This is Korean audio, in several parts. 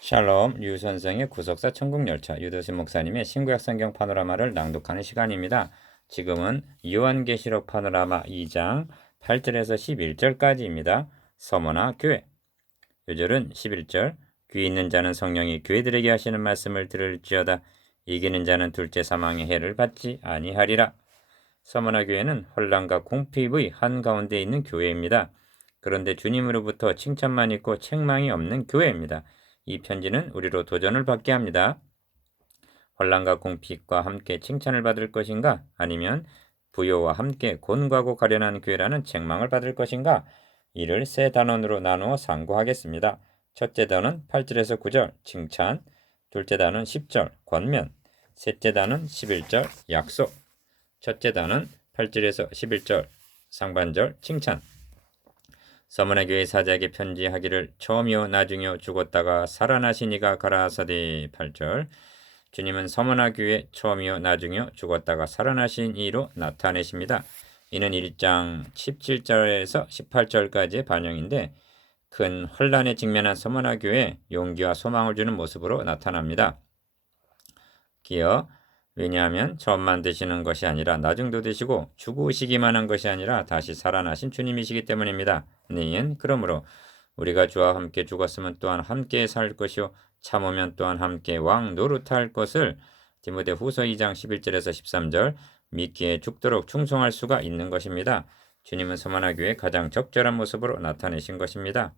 샬롬 유선생의 구속사 천국열차 유도신 목사님의 신구약 성경 파노라마를 낭독하는 시간입니다. 지금은 요한계시록 파노라마 2장 8절에서 11절까지입니다. 서머나 교회. 요절은 11절 귀 있는 자는 성령이 교회들에게 하시는 말씀을 들을지어다. 이기는 자는 둘째 사망의 해를 받지 아니하리라. 서머나 교회는 혼란과 궁핍의 한가운데 있는 교회입니다. 그런데 주님으로부터 칭찬만 있고 책망이 없는 교회입니다. 이 편지는 우리로 도전을 받게 합니다. 혼란과 궁핍과 함께 칭찬을 받을 것인가? 아니면 부요와 함께 곤고하고 가련한 교회라는 책망을 받을 것인가? 이를 세 단원으로 나누어 상고하겠습니다. 첫째 단원 8절에서 9절 칭찬, 둘째 단원 10절 권면, 셋째 단원 11절 약속. 첫째 단원 8절에서 11절 상반절 칭찬. 서머나 교회 사자에게 편지하기를 처음이요 나중이요 죽었다가 살아나신 이가 가라사대 8절. 주님은 서머나 교회 처음이요 나중이요 죽었다가 살아나신 이로 나타내십니다. 이는 1장 17절에서 18절까지의 반영인데 큰 혼란에 직면한 서머나 교회에 용기와 소망을 주는 모습으로 나타납니다. 기어 왜냐하면 처음만 되시는 것이 아니라 나중도 되시고 죽으시기만 한 것이 아니라 다시 살아나신 주님이시기 때문입니다. 니은 그러므로 우리가 주와 함께 죽었으면 또한 함께 살 것이요 참으면 또한 함께 왕 노릇할 것을 디모데후서 2장 11절에서 13절 믿기에 죽도록 충성할 수가 있는 것입니다. 주님은 서머나 교회의 가장 적절한 모습으로 나타내신 것입니다.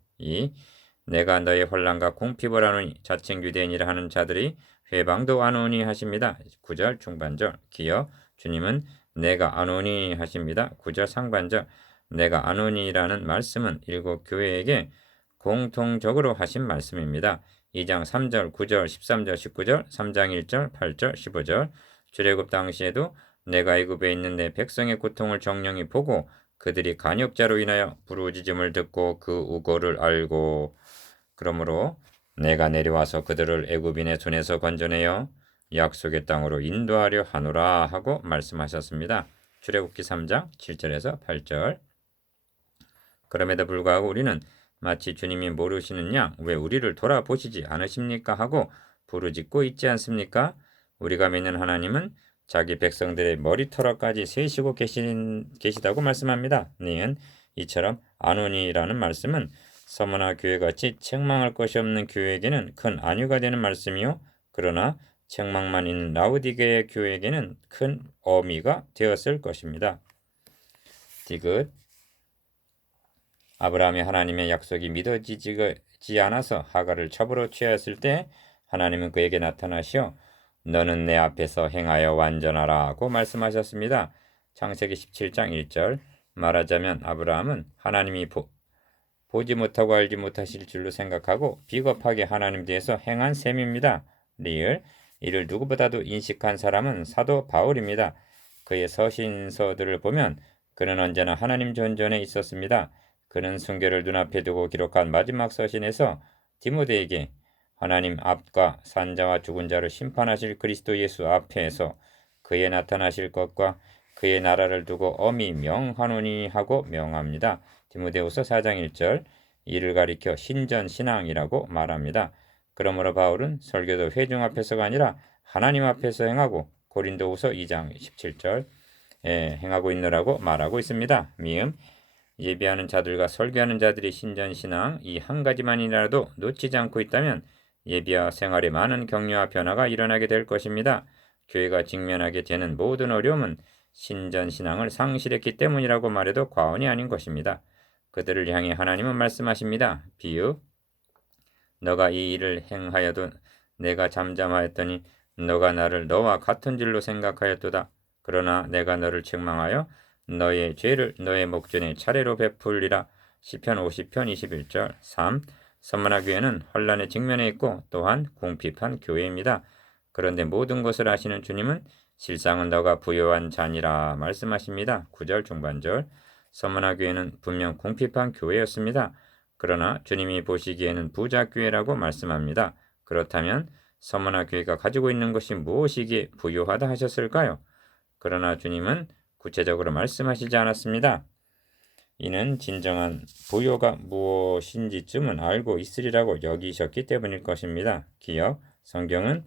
내가 너의 혼란과 궁핍을 하노니 자칭 유대인이라 하는 자들이 회방도 안오니 하십니다. 9절 중반절 기어 주님은 내가 안오니 하십니다. 9절 상반절 내가 안오니라는 말씀은 일곱 교회에게 공통적으로 하신 말씀입니다. 2장 3절 9절 13절 19절 3장 1절 8절 15절 출애굽 당시에도 내가 애굽에 있는 내 백성의 고통을 정령히 보고 그들이 간역자로 인하여 부르짖음을 듣고 그 우고를 알고 그러므로 내가 내려와서 그들을 애굽인의 손에서 건져내어 약속의 땅으로 인도하려 하노라 하고 말씀하셨습니다. 출애굽기 3장 7절에서 8절. 그럼에도 불구하고 우리는 마치 주님이 모르시는 양 왜 우리를 돌아보시지 않으십니까 하고 부르짖고 있지 않습니까? 우리가 믿는 하나님은 자기 백성들의 머리털어까지 세시고 계시다고 말씀합니다. 니은 이처럼 아노니라는 말씀은 서머나 교회같이 책망할 것이 없는 교회에게는 큰 안위가 되는 말씀이요. 그러나 책망만 있는 라우디게의 교회에게는 큰 어미가 되었을 것입니다. 디귿 아브라함이 하나님의 약속이 믿어지지 않아서 하갈을 첩으로 취하였을 때 하나님은 그에게 나타나시어 너는 내 앞에서 행하여 완전하라고 말씀하셨습니다. 창세기 17장 1절 말하자면 아브라함은 하나님이 보지 못하고 알지 못하실 줄로 생각하고 비겁하게 하나님 뒤에서 행한 셈입니다. 리을 이를 누구보다도 인식한 사람은 사도 바울입니다. 그의 서신서들을 보면 그는 언제나 하나님 존전에 있었습니다. 그는 순교를 눈앞에 두고 기록한 마지막 서신에서 디모데에게 하나님 앞과 산자와 죽은 자를 심판하실 그리스도 예수 앞에서 그의 나타나실 것과 그의 나라를 두고 엄히 명하노니 하고 명합니다. 디모데후서 4장 1절 이를 가리켜 신전신앙이라고 말합니다. 그러므로 바울은 설교도 회중 앞에서가 아니라 하나님 앞에서 행하고 고린도후서 2장 17절 행하고 있느라고 말하고 있습니다. 미음 예비하는 자들과 설교하는 자들이 신전신앙 이 한 가지만이라도 놓치지 않고 있다면 예비와 생활에 많은 격려와 변화가 일어나게 될 것입니다. 교회가 직면하게 되는 모든 어려움은 신전신앙을 상실했기 때문이라고 말해도 과언이 아닌 것입니다. 그들을 향해 하나님은 말씀하십니다. 비유 너가 이 일을 행하여도 내가 잠잠하였더니 너가 나를 너와 같은 줄로 생각하였도다. 그러나 내가 너를 책망하여 너의 죄를 너의 목전에 차례로 베풀리라. 시편 50편 21절 3. 선문화 교회는 혼란에 직면해 있고 또한 궁핍한 교회입니다. 그런데 모든 것을 아시는 주님은 실상은 너가 부요한 자니라 말씀하십니다. 9절 중반절 선문화 교회는 분명 궁핍한 교회였습니다. 그러나 주님이 보시기에는 부자 교회라고 말씀합니다. 그렇다면 서머나 교회가 가지고 있는 것이 무엇이기에 부유하다 하셨을까요? 그러나 주님은 구체적으로 말씀하시지 않았습니다. 이는 진정한 부요가 무엇인지쯤은 알고 있으리라고 여기셨기 때문일 것입니다. 기억, 성경은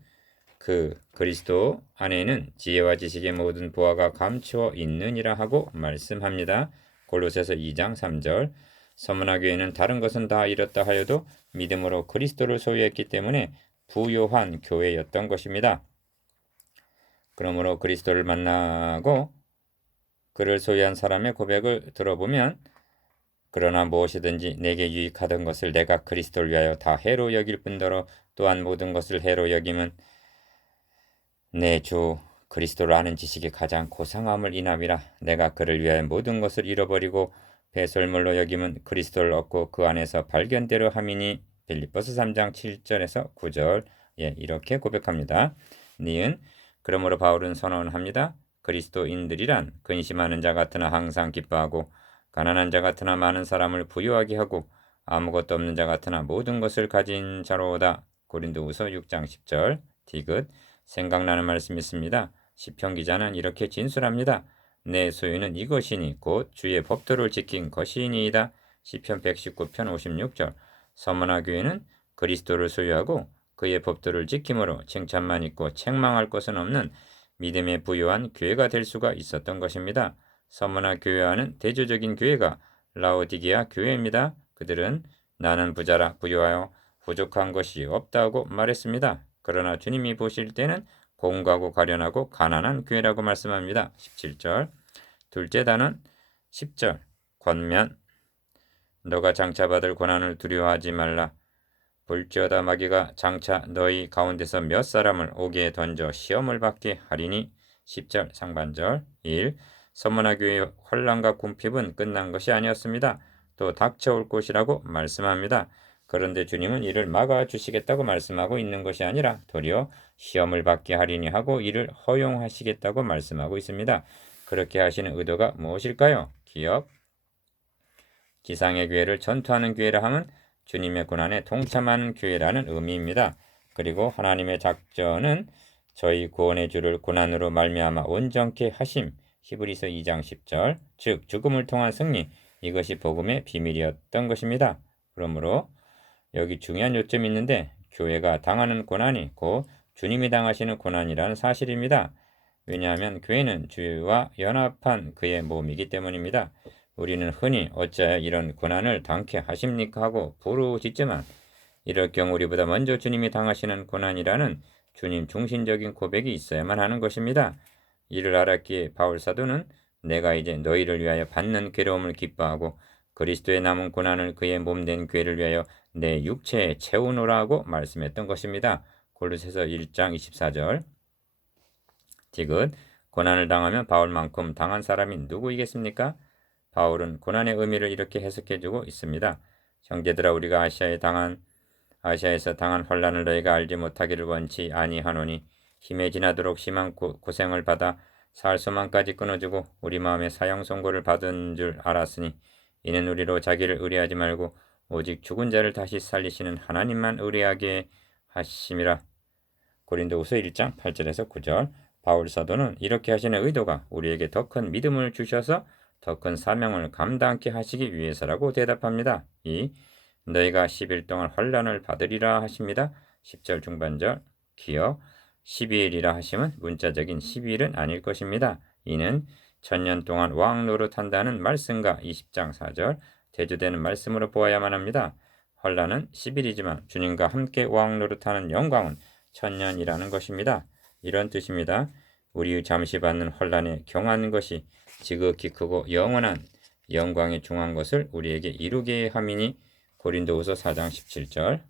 그 그리스도 안에는 지혜와 지식의 모든 보화가 감추어 있느니라 하고 말씀합니다. 골로새서 2장 3절. 서머나 교회는 다른 것은 다 잃었다 하여도 믿음으로 그리스도를 소유했기 때문에 부요한 교회였던 것입니다. 그러므로 그리스도를 만나고 그를 소유한 사람의 고백을 들어보면 그러나 무엇이든지 내게 유익하던 것을 내가 그리스도를 위하여 다 해로 여길 뿐더러 또한 모든 것을 해로 여김은 내 주 그리스도를 아는 지식이 가장 고상함을 인함이라. 내가 그를 위하여 모든 것을 잃어버리고 배설물로 여김은 그리스도를 얻고 그 안에서 발견대로 함이니. 빌립보서 3장 7절에서 9절. 이렇게 고백합니다. 니은 그러므로 바울은 선언합니다. 그리스도인들이란 근심하는 자 같으나 항상 기뻐하고 가난한 자 같으나 많은 사람을 부유하게 하고 아무것도 없는 자 같으나 모든 것을 가진 자로다. 고린도후서 6장 10절. 디귿 생각나는 말씀이 있습니다. 시편 기자는 이렇게 진술합니다. 내 소유는 이것이니 곧 주의 법도를 지킨 것이니이다. 시편 119편 56절. 서머나 교회는 그리스도를 소유하고 그의 법도를 지킴으로 칭찬만 있고 책망할 것은 없는 믿음에 부유한 교회가 될 수가 있었던 것입니다. 서머나 교회와는 대조적인 교회가 라오디게아 교회입니다. 그들은 나는 부자라 부유하여 부족한 것이 없다고 말했습니다. 그러나 주님이 보실 때는 공고하고 가련하고 가난한 교회라고 말씀합니다. 17절. 둘째 단원 10절. 권면 너가 장차 받을 고난을 두려워하지 말라. 볼지어다 마귀가 장차 너희 가운데서 몇 사람을 옥에 던져 시험을 받게 하리니. 10절 상반절. 1. 서머나 교회의 혼란과 궁핍은 끝난 것이 아니었습니다. 또 닥쳐올 것이라고 말씀합니다. 그런데 주님은 이를 막아주시겠다고 말씀하고 있는 것이 아니라 도리어 시험을 받게 하리니 하고 이를 허용하시겠다고 말씀하고 있습니다. 그렇게 하시는 의도가 무엇일까요? 기억. 지상의 교회를 전투하는 교회라 함은 주님의 고난에 동참하는 교회라는 의미입니다. 그리고 하나님의 작전은 저희 구원의 주를 고난으로 말미암아 온전케 하심. 히브리서 2장 10절. 즉 죽음을 통한 승리. 이것이 복음의 비밀이었던 것입니다. 그러므로 여기 중요한 요점이 있는데 교회가 당하는 고난이 곧 주님이 당하시는 고난이라는 사실입니다. 왜냐하면 교회는 주와 연합한 그의 몸이기 때문입니다. 우리는 흔히 어찌하여 이런 고난을 당케 하십니까 하고 부르짖지만 이럴 경우 우리보다 먼저 주님이 당하시는 고난이라는 주님 중심적인 고백이 있어야만 하는 것입니다. 이를 알았기에 바울 사도는 내가 이제 너희를 위하여 받는 괴로움을 기뻐하고 그리스도의 남은 고난을 그의 몸된 교회를 위하여 내 육체에 채우노라고 말씀했던 것입니다. 골로새서 1장 24절. 디귿 고난을 당하면 바울만큼 당한 사람이 누구이겠습니까? 바울은 고난의 의미를 이렇게 해석해주고 있습니다. 형제들아 우리가 아시아에서 당한 혼란을 너희가 알지 못하기를 원치 아니하노니 힘에 지나도록 심한 고생을 받아 살 소망까지 끊어주고 우리 마음에 사형 선고를 받은 줄 알았으니 이는 우리로 자기를 의뢰하지 말고 오직 죽은 자를 다시 살리시는 하나님만 의뢰하게 하심이라. 고린도후서 1장 8절에서 9절. 바울 사도는 이렇게 하시는 의도가 우리에게 더 큰 믿음을 주셔서 더 큰 사명을 감당케 하시기 위해서라고 대답합니다. 2. 너희가 10일 동안 환난을 받으리라 하십니다. 10절 중반절. 기억 12일이라 하심은 문자적인 12일은 아닐 것입니다. 이는 1000년 동안 왕 노릇한다는 말씀과 20장 4절 대조되는 말씀으로 보아야만 합니다. 환난은 10일이지만 주님과 함께 왕 노릇하는 영광은 1000년이라는 것입니다. 이런 뜻입니다. 우리 잠시 받는 환난에 경한 것이 지극히 크고 영원한 영광에 중한 것을 우리에게 이루게 함이니. 고린도후서 4장 17절.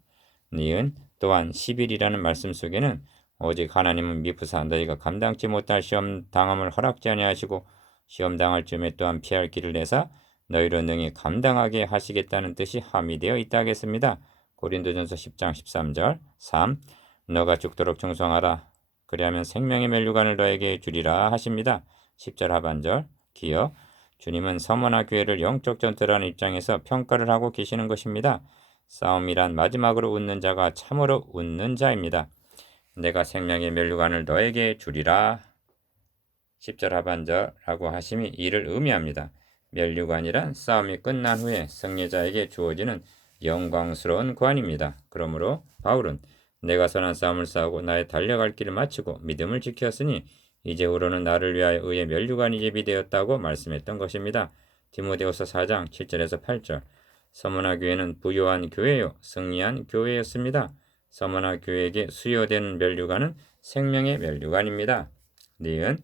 니은 또한 10일이라는 말씀 속에는 오직 하나님은 미쁘사 너희가 감당치 못할 시험 당함을 허락지 아니하시고 시험 당할 쯤에 또한 피할 길을 내사 너희로 능히 감당하게 하시겠다는 뜻이 함의되어 있다 하겠습니다. 고린도전서 10장 13절. 3. 너가 죽도록 충성하라. 그리하면 생명의 멸류관을 너에게 주리라 하십니다. 10절 하반절. 기억 주님은 서머나 교회를 영적 전투라는 입장에서 평가를 하고 계시는 것입니다. 싸움이란 마지막으로 웃는 자가 참으로 웃는 자입니다. 내가 생명의 멸류관을 너에게 주리라. 10절 하반절라고 하심이 이를 의미합니다. 면류관이란 싸움이 끝난 후에 승리자에게 주어지는 영광스러운 관입니다. 그러므로 바울은 내가 선한 싸움을 싸우고 나의 달려갈 길을 마치고 믿음을 지켰으니 이제후로는 나를 위하여 의의 면류관이 예비되었다고 말씀했던 것입니다. 디모데후서 4장 7절에서 8절. 서머나 교회는 부요한 교회요 승리한 교회였습니다. 서머나 교회에게 수요되는 면류관은 생명의 면류관입니다. 니은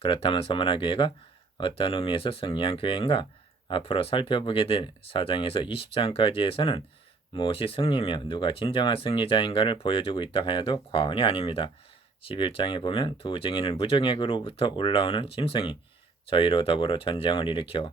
그렇다면 서머나 교회가 어떤 의미에서 승리한 교회인가? 앞으로 살펴보게 될 4장에서 20장까지에서는 무엇이 승리며 누가 진정한 승리자인가를 보여주고 있다 하여도 과언이 아닙니다. 11장에 보면 두 증인을 무정액으로부터 올라오는 짐승이 저희로 더불어 전쟁을 일으켜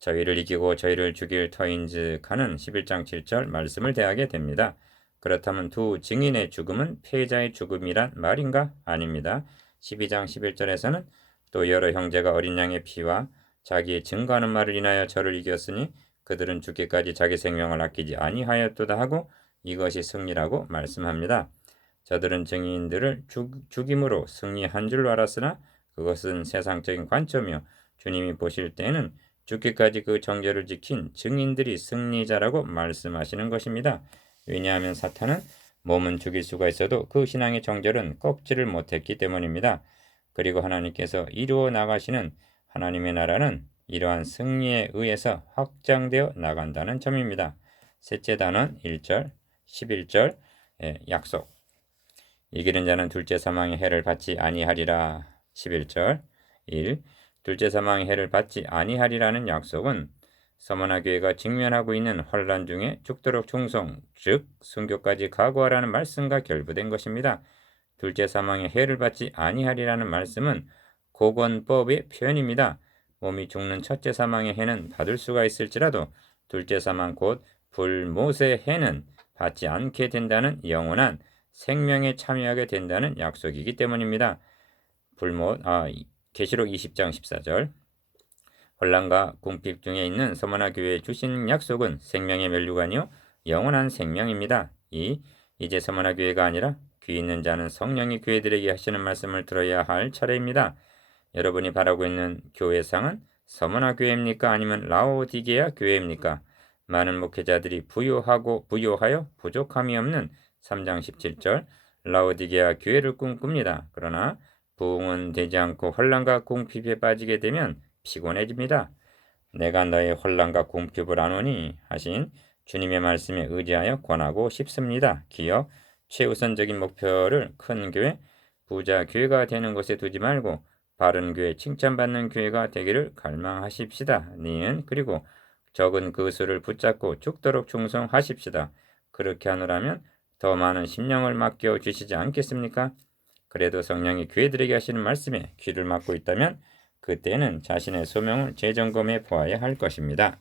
저희를 이기고 저희를 죽일 터인즉 하는 11장 7절 말씀을 대하게 됩니다. 그렇다면 두 증인의 죽음은 패자의 죽음이란 말인가? 아닙니다. 12장 11절에서는 또 여러 형제가 어린 양의 피와 자기의 증거하는 말을 인하여 저를 이겼으니 그들은 죽기까지 자기 생명을 아끼지 아니하였도다 하고 이것이 승리라고 말씀합니다. 저들은 증인들을 죽임으로 승리한 줄로 알았으나 그것은 세상적인 관점이요 주님이 보실 때에는 죽기까지 그 정죄를 지킨 증인들이 승리자라고 말씀하시는 것입니다. 왜냐하면 사탄은 몸은 죽일 수가 있어도 그 신앙의 정죄는 꺾지를 못했기 때문입니다. 그리고 하나님께서 이루어 나가시는 하나님의 나라는 이러한 승리에 의해서 확장되어 나간다는 점입니다. 셋째 단원 1절, 11절 약속. 이기는 자는 둘째 사망의 해를 받지 아니하리라. 11절 1. 둘째 사망의 해를 받지 아니하리라는 약속은 서머나 교회가 직면하고 있는 환란 중에 죽도록 충성, 즉 순교까지 각오하라는 말씀과 결부된 것입니다. 둘째 사망의 해를 받지 아니하리라는 말씀은 고건법의 표현입니다. 몸이 죽는 첫째 사망의 해는 받을 수가 있을지라도 둘째 사망 곧 불못의 해는 받지 않게 된다는 영원한 생명에 참여하게 된다는 약속이기 때문입니다. 계시록 20장 14절. 혼란과 궁핍 중에 있는 서머나 교회에 주신 약속은 생명의 면류관이요 영원한 생명입니다. 이제 서머나 교회가 아니라 귀 있는 자는 성령이 교회들에게 하시는 말씀을 들어야 할 차례입니다. 여러분이 바라고 있는 교회상은 서머나 교회입니까? 아니면 라오디게아 교회입니까? 많은 목회자들이 부요하여 부족함이 없는 3장 17절 라오디게아 교회를 꿈꿉니다. 그러나 부흥은 되지 않고 혼란과 궁핍에 빠지게 되면 피곤해집니다. 내가 너의 혼란과 궁핍을 안오니 하신 주님의 말씀에 의지하여 권하고 싶습니다. 기업 최우선적인 목표를 큰 교회, 부자 교회가 되는 곳에 두지 말고 바른 교회, 칭찬받는 교회가 되기를 갈망하십시다. 니은 그리고 적은 그 수를 붙잡고 죽도록 충성하십시다. 그렇게 하노라면 더 많은 심령을 맡겨 주시지 않겠습니까? 그래도 성령이 교회들에게 하시는 말씀에 귀를 막고 있다면 그때는 자신의 소명을 재점검해 보아야 할 것입니다.